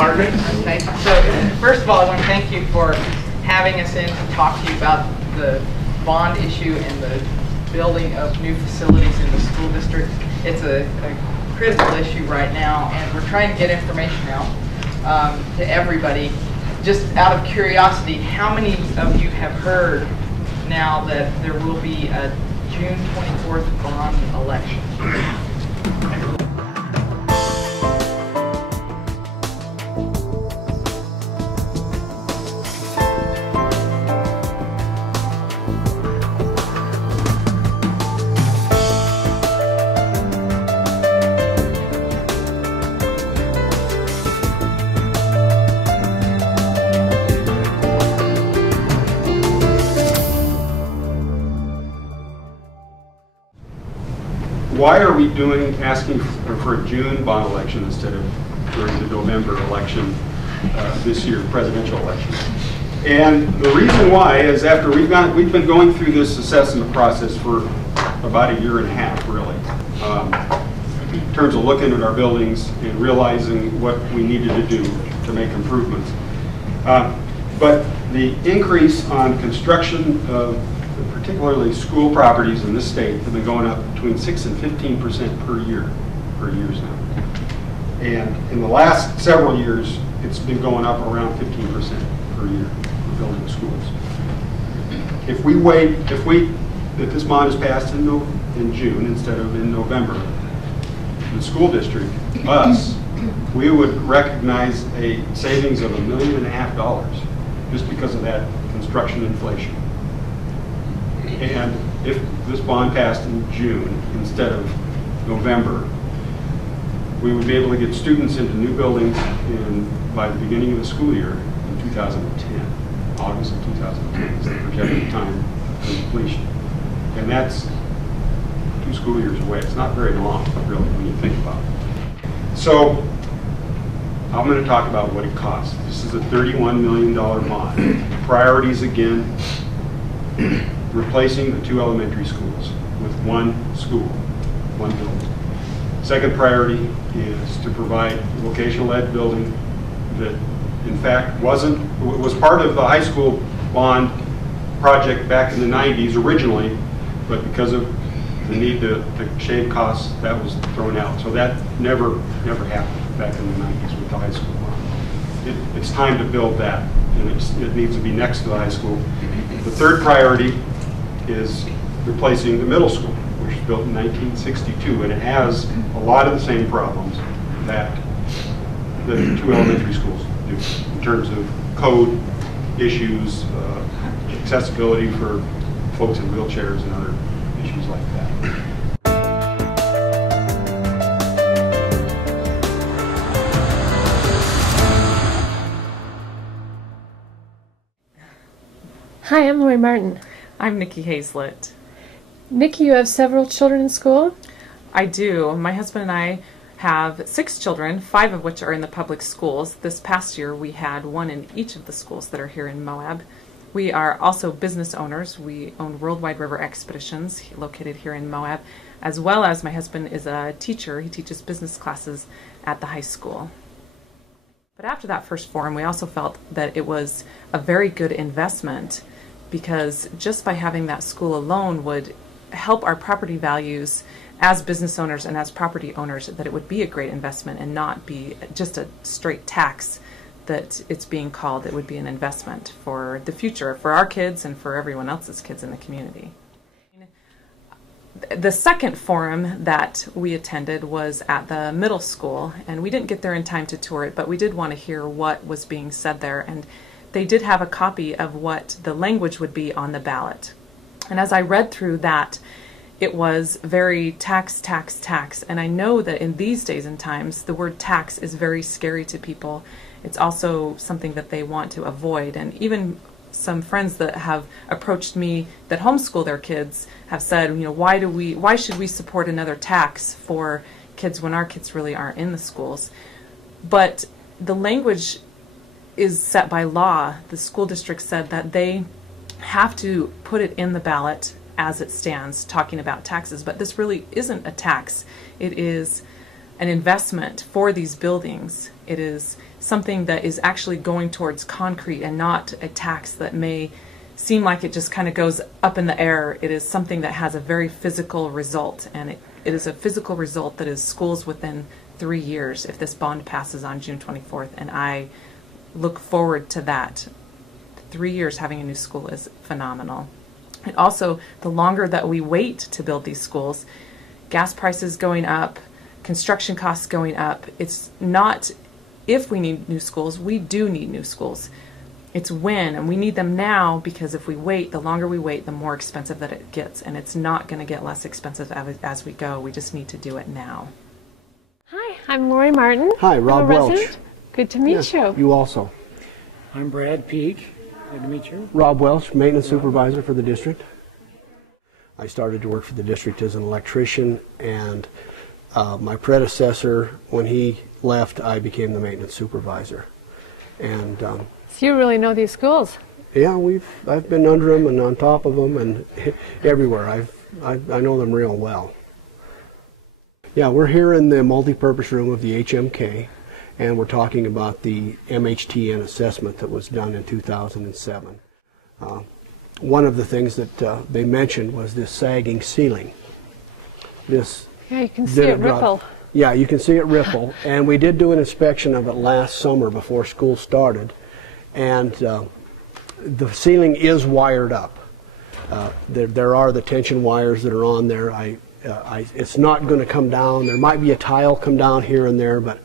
department. Okay, so first of all, I want to thank you for having us in to talk to you about the bond issue and the building of new facilities in the school district. It's a critical issue right now, and we're trying to get information out to everybody. Just out of curiosity, how many of you have heard now that there will be a June 24th bond election? Why are we asking for a June bond election instead of during the November election this year, presidential election? And the reason why is after we've been going through this assessment process for about a year and a half, really, in terms of looking at our buildings and realizing what we needed to do to make improvements. But the increase on construction of particularly school properties in this state have been going up between 6 and 15% per year for years now. And in the last several years, it's been going up around 15% per year for building schools. If we wait, if this bond is passed in June instead of in November, the school district, us, we would recognize a savings of $1.5 million just because of that construction inflation. And if this bond passed in June instead of November, we would be able to get students into new buildings by the beginning of the school year in 2010. August of 2010 is the projected time of completion. And that's 2 school years away. It's not very long, really, when you think about it. So I'm going to talk about what it costs. This is a $31 million bond. Priorities again. Replacing the 2 elementary schools with 1 school, 1 building. Second priority is to provide a vocational ed building that in fact was part of the high school bond project back in the 90s originally, but because of the need to shave costs, that was thrown out. So that never happened back in the 90s with the high school bond. It's time to build that, and it needs to be next to the high school. The third priority is replacing the middle school, which was built in 1962, and it has a lot of the same problems that the 2 elementary schools do in terms of code issues, accessibility for folks in wheelchairs and other issues like that. Hi, I'm Lori Martin. I'm Nikki Hazlett. Nikki, you have several children in school? I do. My husband and I have 6 children, 5 of which are in the public schools. This past year we had 1 in each of the schools that are here in Moab. We are also business owners. We own Worldwide River Expeditions, located here in Moab, as well as my husband is a teacher. He teaches business classes at the high school. But after that first forum, we also felt that it was a very good investment, because just by having that school alone would help our property values as business owners and as property owners, that it would be a great investment and not be just a straight tax that it's being called. It would be an investment for the future, for our kids and for everyone else's kids in the community. The second forum that we attended was at the middle school, and we didn't get there in time to tour it, but we did want to hear what was being said there. And they did have a copy of what the language would be on the ballot. And as I read through that, it was very tax, tax, tax. And I know that in these days and times, the word tax is very scary to people. It's also something that they want to avoid. And even some friends that have approached me that homeschool their kids have said, why should we support another tax for kids when our kids really aren't in the schools? But the language is set by law. The school district said that they have to put it in the ballot as it stands, talking about taxes. But this really isn't a tax. It is an investment for these buildings. It is something that is actually going towards concrete and not a tax that may seem like it just kind of goes up in the air. It is something that has a very physical result, and it is a physical result that is schools within 3 years if this bond passes on June 24th, and I look forward to that. 3 years having a new school is phenomenal. And also, the longer that we wait to build these schools, gas prices going up, construction costs going up, it's not if we need new schools, we do need new schools. It's when, and we need them now, because if we wait, the longer we wait, the more expensive that it gets, and it's not going to get less expensive as we go. We just need to do it now. Hi, I'm Lori Martin. Hi, Rob I'm a Welch. resident. Good to meet you. You also. I'm Brad Peak. Good to meet you. Rob Welch, maintenance supervisor for the district. I started to work for the district as an electrician, and my predecessor, when he left, I became the maintenance supervisor. And So you really know these schools. yeah, I've been under them and on top of them and everywhere. I know them real well. Yeah, we're here in the multi-purpose room of the HMK, and we're talking about the MHTN assessment that was done in 2007. One of the things that they mentioned was this sagging ceiling. Yeah, you can see it ripple. Yeah, you can see it ripple, and we did do an inspection of it last summer before school started, and the ceiling is wired up. There are the tension wires that are on there. It's not going to come down. There might be a tile come down here and there, but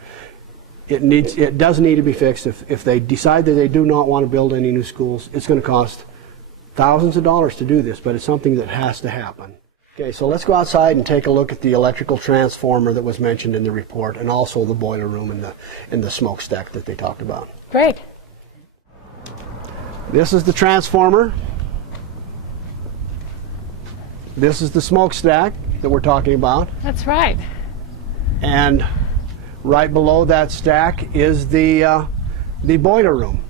it does need to be fixed. If they decide that they do not want to build any new schools, it's going to cost thousands of dollars to do this, but it's something that has to happen. Okay, so let's go outside and take a look at the electrical transformer that was mentioned in the report, and also the boiler room and the smokestack that they talked about. Great. This is the transformer. This is the smokestack that we're talking about. That's right. And right below that stack is the boiler room.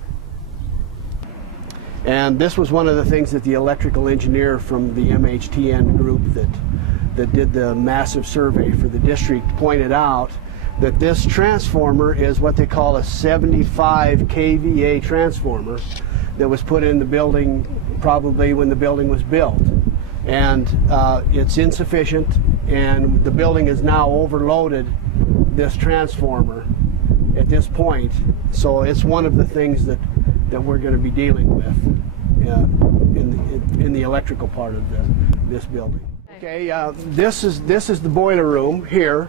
And this was one of the things that the electrical engineer from the MHTN group that did the massive survey for the district pointed out, that this transformer is what they call a 75 kVA transformer that was put in the building probably when the building was built. And it's insufficient, and the building is now overloaded this transformer at this point. So it's one of the things that we're going to be dealing with in the electrical part of this building. Okay, this is the boiler room here.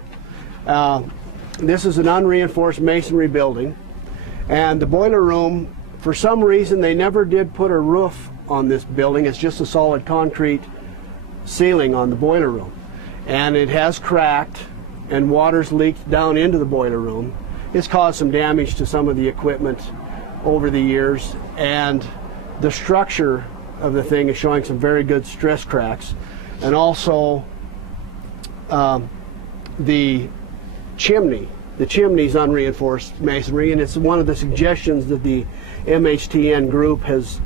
This is an unreinforced masonry building, and the boiler room, for some reason, they never did put a roof on this building. It's just a solid concrete ceiling on the boiler room, and it has cracked, and water's leaked down into the boiler room. It's caused some damage to some of the equipment over the years, and the structure of the thing is showing some very good stress cracks. And also the chimney's unreinforced masonry, and it's one of the suggestions that the MHTN group has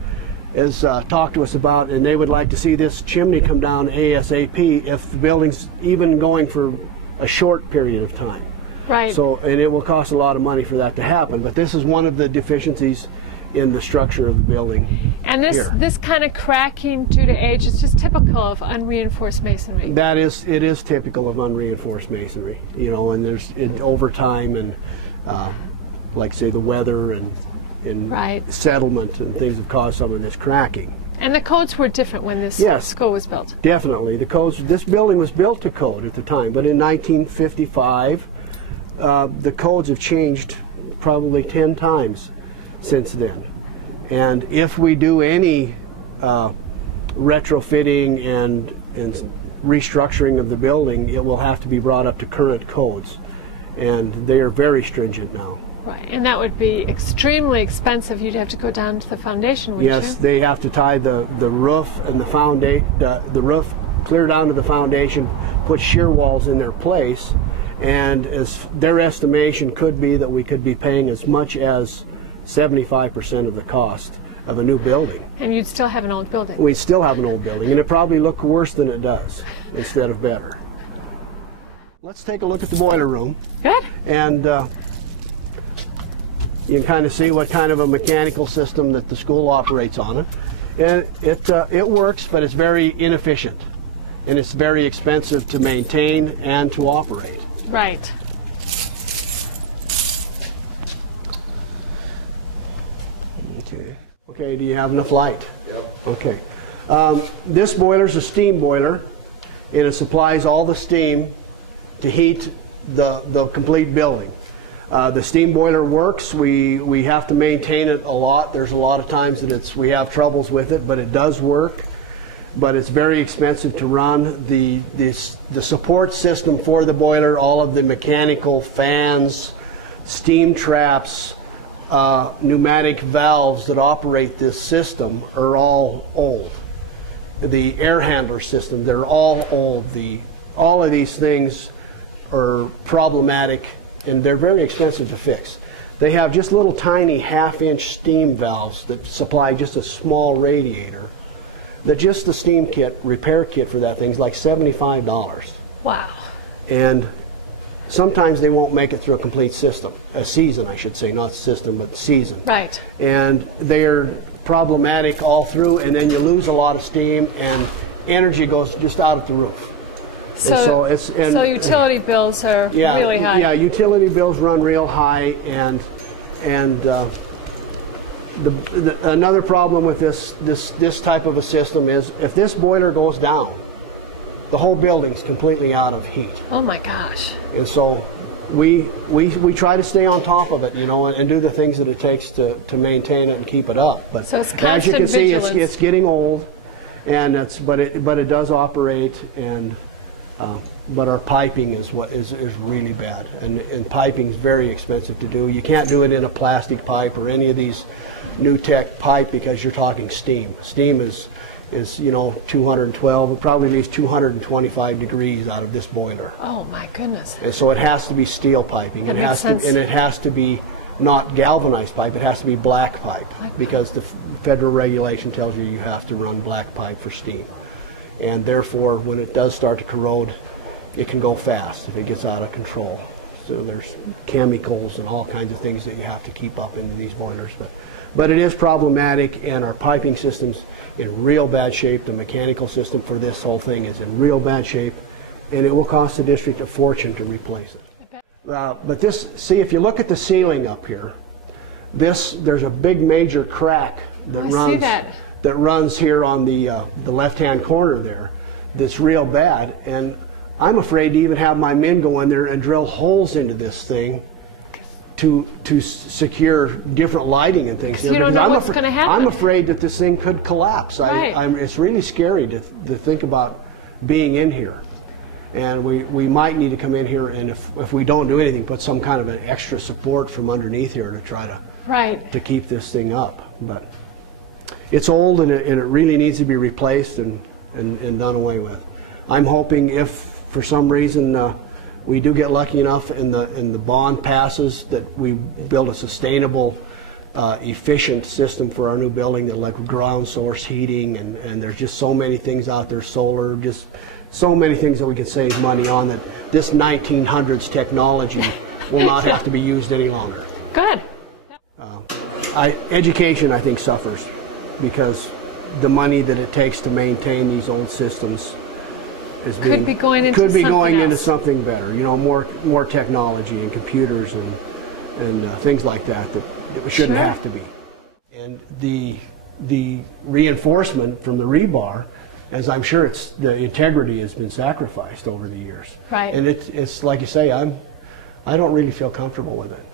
talked to us about, and they would like to see this chimney come down ASAP if the building's even going for a short period of time. Right. So, and it will cost a lot of money for that to happen, but this is one of the deficiencies in the structure of the building. And this kind of cracking due to age is just typical of unreinforced masonry. It is typical of unreinforced masonry, you know, and there's over time and like say the weather and right. settlement and things have caused some of this cracking. And the codes were different when this school was built. Definitely. The codes, this building was built to code at the time, but in 1955 the codes have changed probably 10 times since then. And if we do any retrofitting and restructuring of the building, it will have to be brought up to current codes, and they are very stringent now. Right, and that would be extremely expensive. You'd have to go down to the foundation, wouldn't you? Yes, they have to tie the roof and the foundation, the roof clear down to the foundation, put shear walls in their place, and as their estimation could be that we could be paying as much as 75% of the cost of a new building. And you'd still have an old building. We'd still have an old building, and it probably look worse than it does instead of better. Let's take a look at the boiler room. Good. And you can kind of see what kind of a mechanical system that the school operates on it. And it works, but it's very inefficient. And it's very expensive to maintain and to operate. Right. Okay. Okay, do you have enough light? Yep. Okay. This boiler is a steam boiler, and it supplies all the steam to heat the complete building. The steam boiler works. We have to maintain it a lot. There's a lot of times that we have troubles with it, but it does work. But it's very expensive to run. The support system for the boiler, all of the mechanical fans, steam traps, pneumatic valves that operate this system are all old. The air handler system, they're all old. All of these things are problematic, and they're very expensive to fix. They have just little tiny half-inch steam valves that supply just a small radiator. Just the steam kit, repair kit for that thing is like $75. Wow. And sometimes they won't make it through a complete system, a season I should say, not system, but season. Right. And they're problematic all through, and then you lose a lot of steam, and energy goes just out at the roof. So utility bills are really high. Yeah, utility bills run real high, and another problem with this type of a system is if this boiler goes down, the whole building's completely out of heat. Oh my gosh. And so we try to stay on top of it, you know, and do the things that it takes to maintain it and keep it up. But So it's as you can constant see, vigilance. it's getting old, and but it does operate, and but our piping is really bad, and piping is very expensive to do. You can't do it in a plastic pipe or any of these new tech pipe because you're talking steam. Steam is 212. It probably needs 225 degrees out of this boiler. Oh my goodness. And so it has to be steel piping. That makes sense. And it has to be not galvanized pipe. It has to be black pipe because the federal regulation tells you have to run black pipe for steam. And therefore, when it does start to corrode, it can go fast if it gets out of control. So there's chemicals and all kinds of things that you have to keep up into these boilers. But it is problematic, and our piping system's in real bad shape. The mechanical system for this whole thing is in real bad shape, and it will cost the district a fortune to replace it. But see, if you look at the ceiling up here, there's a big major crack that runs here on the left-hand corner there that's real bad, and I'm afraid to even have my men go in there and drill holes into this thing to secure different lighting and things. You don't know what's going to happen. I'm afraid that this thing could collapse. Right. It's really scary to think about being in here. And we might need to come in here, and if we don't do anything, put some kind of an extra support from underneath here to try to keep this thing up. But it's old, and it really needs to be replaced and done away with. I'm hoping if for some reason we do get lucky enough and the bond passes that we build a sustainable, efficient system for our new building, that like ground source heating, and there's just so many things out there, solar, just so many things that we can save money on, that this 1900s technology will not have to be used any longer. Good. Education, I think, suffers because the money that it takes to maintain these old systems could be going into something better. You know, more technology and computers and things like that shouldn't have to be. And the reinforcement from the rebar, as I'm sure the integrity has been sacrificed over the years. Right. And it's like you say, I don't really feel comfortable with it.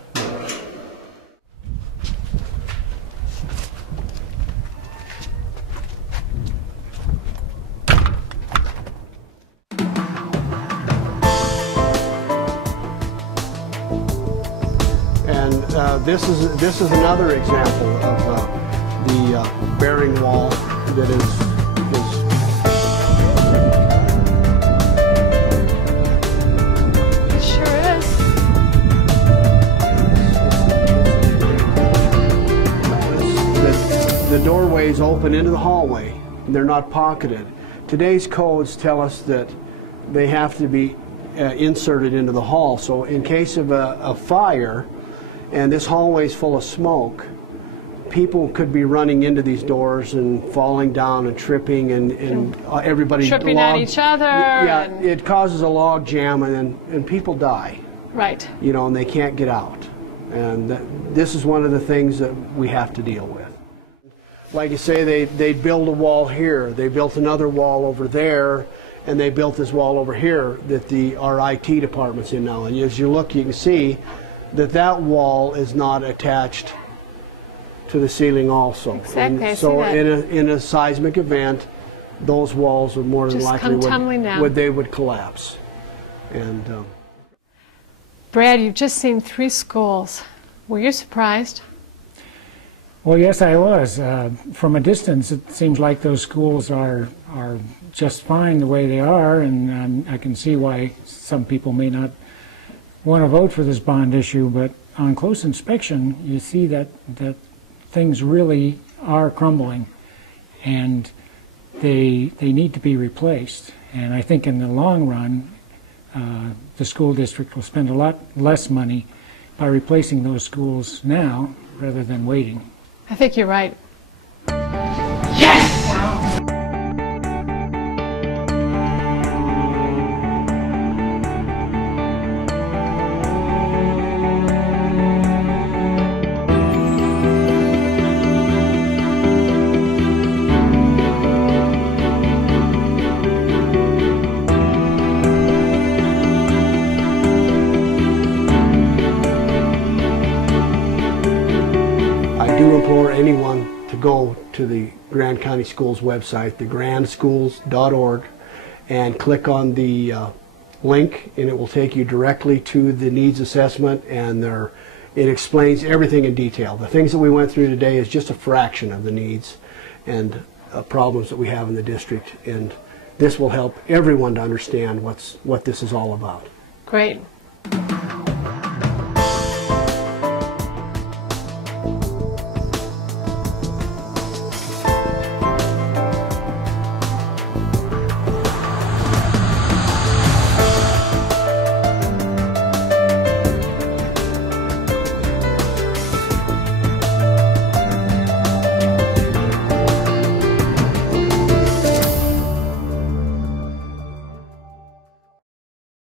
This is another example of the bearing wall that is It sure is. The doorways open into the hallway, and they're not pocketed. Today's codes tell us that they have to be inserted into the hall. So in case of a fire, and this hallway is full of smoke, people could be running into these doors and falling down and tripping, and everybody tripping on each other. Yeah, and... it causes a log jam, and people die. Right. You know, and they can't get out. And this is one of the things that we have to deal with. Like you say, they build a wall here, they built another wall over there, and they built this wall over here that our IT department's in now. And as you look, you can see that wall is not attached to the ceiling also. Exactly, I And so see that. in a seismic event, those walls would more than Just likely come tumbling down. would collapse. And Brad, you've just seen 3 schools. Were you surprised? Well, yes, I was. From a distance, it seems like those schools are just fine the way they are, and I can see why some people may not want to vote for this bond issue, but on close inspection, you see that things really are crumbling, and they need to be replaced. And I think in the long run, the school district will spend a lot less money by replacing those schools now rather than waiting. I think you're right. I do implore anyone to go to the Grand County Schools website, thegrandschools.org, and click on the link, and it will take you directly to the needs assessment, and it explains everything in detail. The things that we went through today is just a fraction of the needs and problems that we have in the district, and this will help everyone to understand what this is all about. Great.